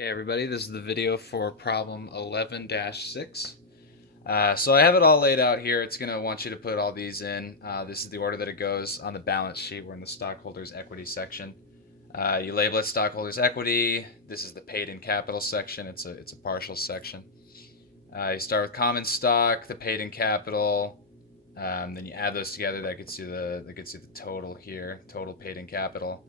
Okay, everybody, this is the video for problem 11-6. So I have it all laid out here. It's going to want you to put all these in. This is the order that it goes on the balance sheet. We're in the stockholders' equity section. You label it stockholders' equity. This is the paid-in capital section. It's a partial section. You start with common stock, the paid-in capital. Then you add those together. That gets you the total here, total paid-in capital.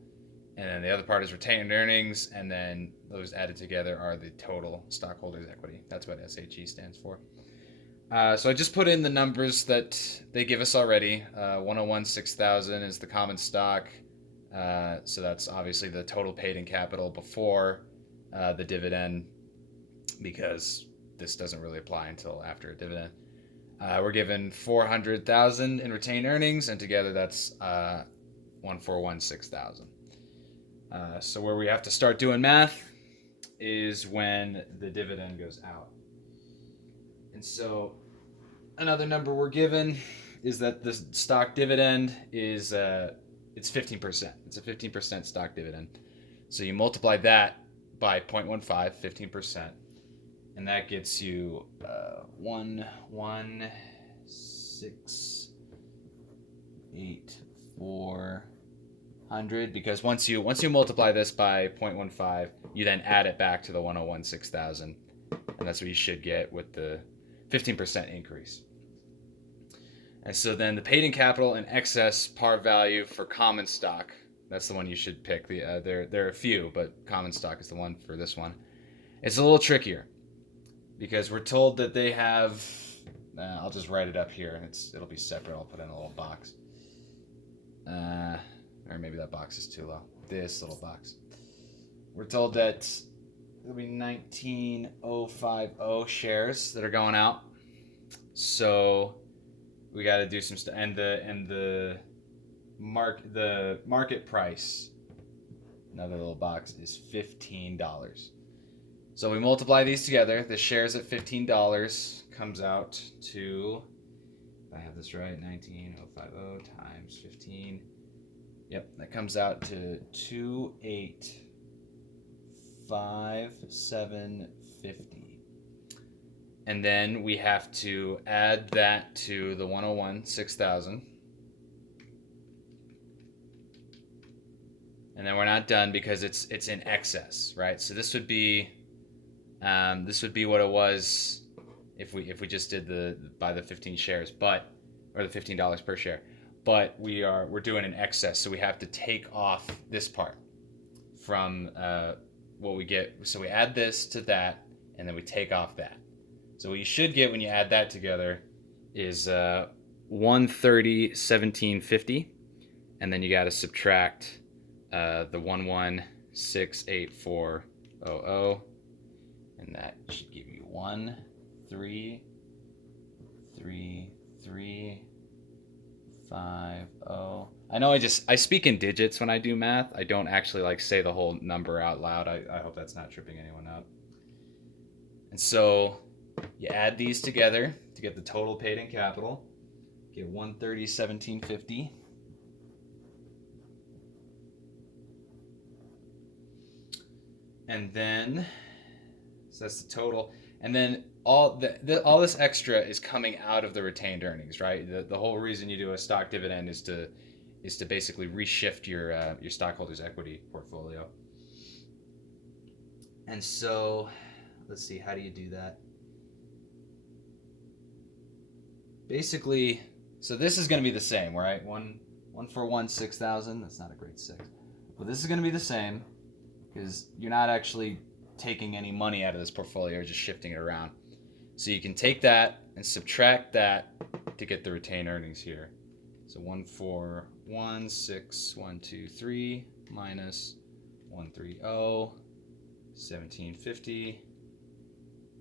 And then the other part is retained earnings, and then those added together are the total stockholders' equity. That's what SHE stands for. So I just put in the numbers that they give us already. 101,600 is the common stock. So that's obviously the total paid in capital before the dividend, because this doesn't really apply until after a dividend. We're given 400,000 in retained earnings, and together that's 141,600. So where we have to start doing math is when the dividend goes out. And so another number we're given is that the stock dividend is it's 15%. It's a 15% stock dividend. So you multiply that by 0.15, 15%, and that gets you 1168400, because once you multiply this by 0.15, you then add it back to the 101,600, and that's what you should get with the 15% increase. And so then the paid in capital and excess par value for common stock, that's the one you should pick. There are a few, but common stock is the one for this one. It's a little trickier because we're told that they have, I'll just write it up here, and it'll be separate. I'll put in a little box. Or maybe that box is too low. This little box. We're told that it'll be 19,050 shares that are going out. So we got to do some stuff, and the market price, another little box, is $15. So we multiply these together. The shares at $15 comes out to, if I have this right, 19,050 times 15. Yep, that comes out to 2,857.50. And then we have to add that to the 101,600. And then we're not done because it's in excess, right? So this would be what it was if we just did by the 15 shares, or the $15 per share. But we're doing an excess, so we have to take off this part from what we get. So we add this to that, and then we take off that. So what you should get when you add that together is 130,1750, and then you got to subtract the 1168400, and that should give you 13350. I know I speak in digits when I do math. I don't actually say the whole number out loud. I hope that's not tripping anyone up. And so you add these together to get the total paid in capital. Get 130,1750. And then, so that's the total. And then all this extra is coming out of the retained earnings, right? The whole reason you do a stock dividend is to basically reshift your stockholders' equity portfolio. And so, let's see, how do you do that? Basically, so this is going to be the same, right? 141,600. That's not a great 6. But this is going to be the same because you're not actually taking any money out of this portfolio, you're just shifting it around. So you can take that and subtract that to get the retained earnings here. So 141,623 minus 130,1750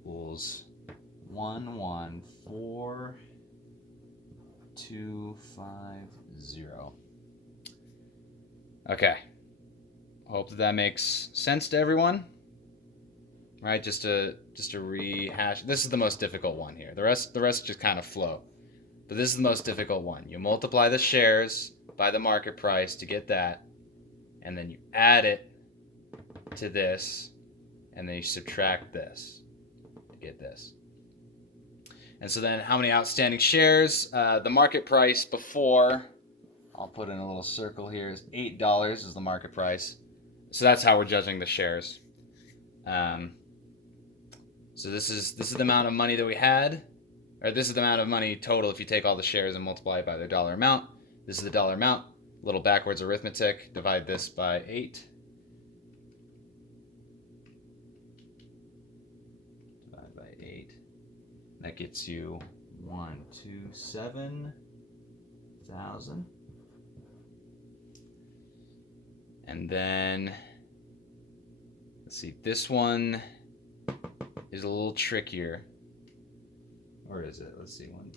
equals 114,250. Okay. I hope that makes sense to everyone. Right, just to rehash. This is the most difficult one here. The rest just kind of flow, but this is the most difficult one. You multiply the shares by the market price to get that, and then you add it to this, and then you subtract this to get this. And so then how many outstanding shares? The market price before, I'll put in a little circle here, is $8 is the market price. So that's how we're judging the shares. So this is the amount of money that we had, or this is the amount of money total if you take all the shares and multiply it by their dollar amount. This is the dollar amount. A little backwards arithmetic. Divide this by 8. Divide by 8. That gets you 127,000. And then, let's see, this one is a little trickier. Or is it? Let's see one.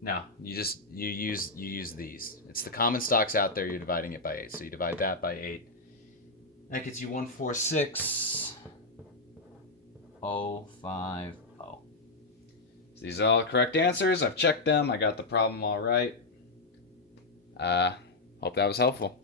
No, you use these. It's the common stocks out there. You're dividing it by 8. So you divide that by 8. That gets you 146,050. So these are all the correct answers. I've checked them. I got the problem all right. Hope that was helpful.